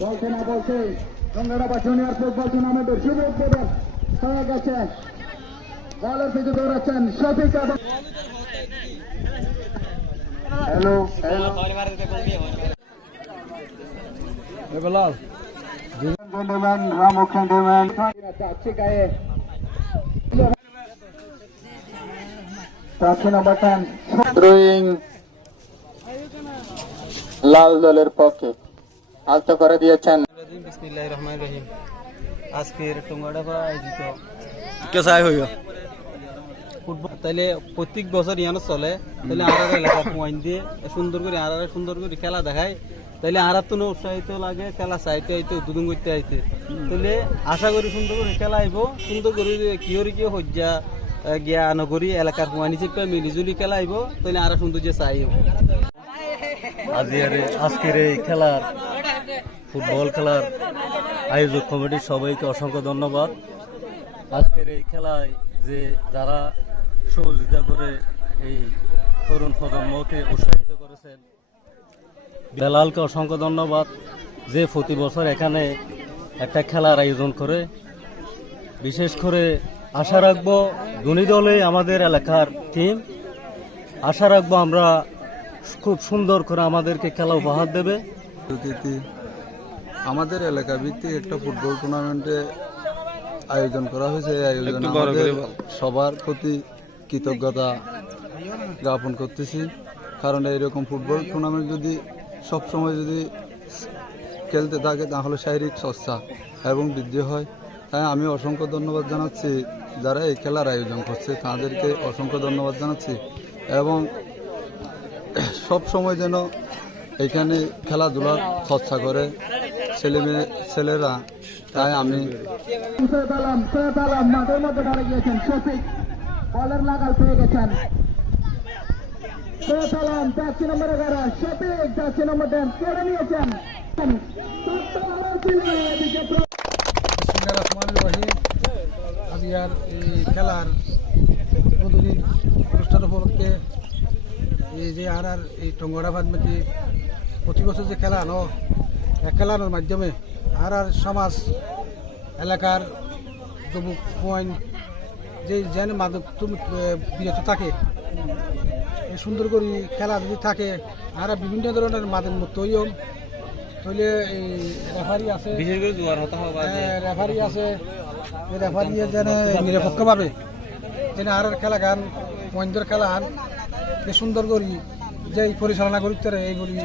বলছে না বলছে টঙ্গড়াবা জুনিয়র ফুটবল টুর্নামেন্টের শুভ উদ্বোধন হয়ে গেছে। বলের দিকে দৌড়াচ্ছেন শফিক এবং hello hello Belal gentleman Ramu gentleman যাচ্ছে গায়ে প্রার্থী নাম্বার 10 থ্রোয়িং লাল দলের পক্ষে আলতো করে দিয়েছেন। বিসমিল্লাহির রহমানির রহিম। আজকের টঙ্গড়াবা আয়োজিত কেসাই হইল ফুটবল তাইলে প্রত্যেক বছর ইয়ানো চলে, তাহলে আর এলাকা পয়েন্ট দিয়ে সুন্দর করে খেলা দেখায়, তাইলে আর তো উৎসাহিত লাগে খেলা চাইতে আইতে উদ্বোধন করতে আইতে। তাহলে আশা করি সুন্দর করে খেলা আইব, সুন্দর করে কিয় হজ্জা গিয়া নগরী এলাকার পয়েন্ট হিসেবে মিলিজুলি খেলা আইব, তাহলে আর সুন্দর যে চাইব। আজকের এই খেলার ফুটবল খেলার আয়োজক কমিটির সবাইকে অসংখ্য ধন্যবাদ। আজকের এই খেলায় যে যারা সহযোগিতা করে এই তরুণ প্রজন্মকে উৎসাহিত করেছেন, বেলালকে অসংখ্য ধন্যবাদ, যে প্রতি বছর এখানে একটা খেলার আয়োজন করে। বিশেষ করে আশা রাখবো ধনী দলে আমাদের এলাকার টিম, আশা রাখবো আমরা খুব সুন্দর করে আমাদেরকে খেলা উপহার দেবে। আমাদের এলাকা ভিত্তিক একটা ফুটবল টুর্নামেন্টে আয়োজন করা হয়েছে। এই আয়োজনে আমাদের সবার প্রতি কৃতজ্ঞতা জ্ঞাপন করতেছি, কারণ এইরকম ফুটবল টুর্নামেন্ট যদি সবসময় যদি খেলতে থাকে তাহলে শারীরিক চর্চা এবং বৃদ্ধি হয়। তাই আমি অসংখ্য ধন্যবাদ জানাচ্ছি যারা এই খেলার আয়োজন করছে, তাদেরকে অসংখ্য ধন্যবাদ জানাচ্ছি এবং সব সময় যেন এখানে খেলাধুলার চর্চা করে ছেলেরা। তাই আমি মাঠের মধ্যে ঢালে গিয়েছেন শফিক, বলের লাগাল পেয়ে গেছেন জার্সি নম্বর 11 শফিক, জার্সি নম্বর 10 কেড়ে নিয়েছেন। আজকের এই খেলার উদ্বোধনী অনুষ্ঠান উপলক্ষে এই যে আর এই টঙ্গড়া বাদমেটি প্রতি বছর যে খেলানোর মাধ্যমে আর সমাজ এলাকার যুবক পয়েন্ট যে যেন মাদক বিরত থাকে, এই সুন্দর করে খেলা যদি থাকে আর বিভিন্ন ধরনের মাদক মুক্ত হইম। তাহলে এই রেফারি আছে, রেফারি আছে, রেফারি যেন নিরপেক্ষভাবে যেন আর খেলা গান পয়েন্টের খেলা সুন্দর করি যে পরিচালনা করতে এইগুলি